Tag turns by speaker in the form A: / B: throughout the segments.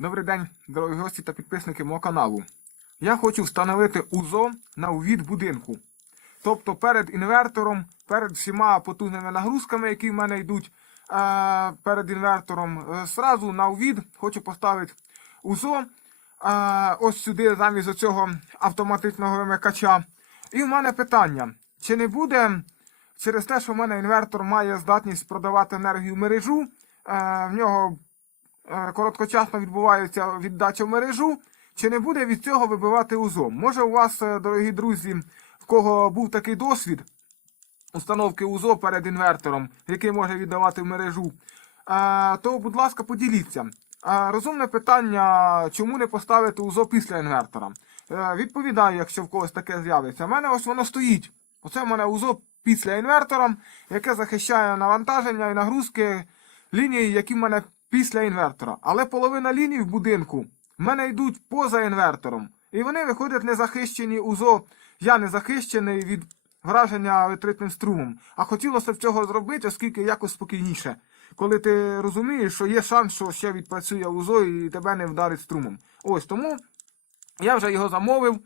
A: Добрий день, дорогі гості та підписники мого каналу. Я хочу встановити УЗО на увід будинку. Тобто перед інвертором, перед всіма потужними нагрузками, які в мене йдуть е, перед інвертором, е, зразу на увід хочу поставити УЗО. Е, ось сюди замість цього автоматичного вимикача. І в мене питання: чи не буде через те, що в мене інвертор має здатність продавати енергію в мережу, в нього короткочасно відбувається віддача в мережу, чи не буде від цього вибивати УЗО? Може, у вас, е, дорогі друзі, в кого був такий досвід установки УЗО перед інвертором, який може віддавати в мережу, е, то, будь ласка, поділіться. Е, Розумне питання, чому не поставити УЗО після інвертора? Е, Відповідаю, якщо в когось таке з'явиться. У мене ось воно стоїть. Оце в мене УЗО після інвертора, яке захищає навантаження і нагрузки лінії, які в мене після інвертора. Але половина ліній в будинку в мене йдуть поза інвертором. І вони виходять незахищені УЗО. Я не захищений від враження електричним струмом. А хотілося б цього зробити, оскільки якось спокійніше. Коли ти розумієш, що є шанс, що ще відпрацює УЗО і тебе не вдарить струмом. Ось тому я вже його замовив.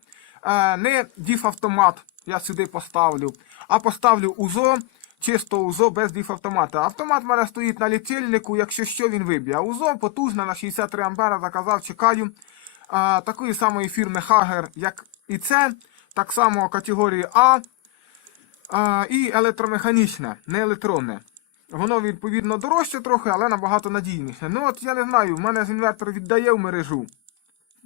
A: Е, не діф-автомат я сюди поставлю, а поставлю УЗО, чисто УЗО без діф-автомата. Автомат в мене стоїть на лічильнику, якщо що він виб'є. А УЗО потужна на 63 ампера заказав, чекаю. Е, такої самої фірми Хагер, як і це, так само категорії А. А, і електромеханічне, не електронне. Воно відповідно дорожче трохи, але набагато надійніше. Ну от я не знаю, в мене ж інвертор віддає в мережу.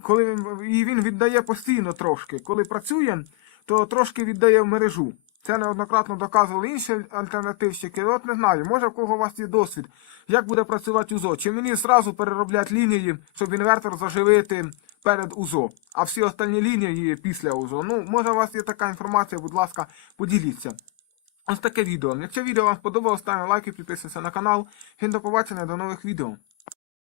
A: Коли він, і він віддає постійно трошки. Коли працює, то трошки віддає в мережу. Це неоднократно доказували інші альтернативщики. От не знаю, може в кого у вас є досвід, як буде працювати УЗО. Чи мені зразу перероблять лінії, щоб інвертор заживити перед УЗО, а всі останні лінії після УЗО. Ну, може у вас є така інформація, будь ласка, поділіться. Ось таке відео. Якщо відео вам сподобалось, ставте лайк і підписуйтесь на канал. Всім до побачення, до нових відео.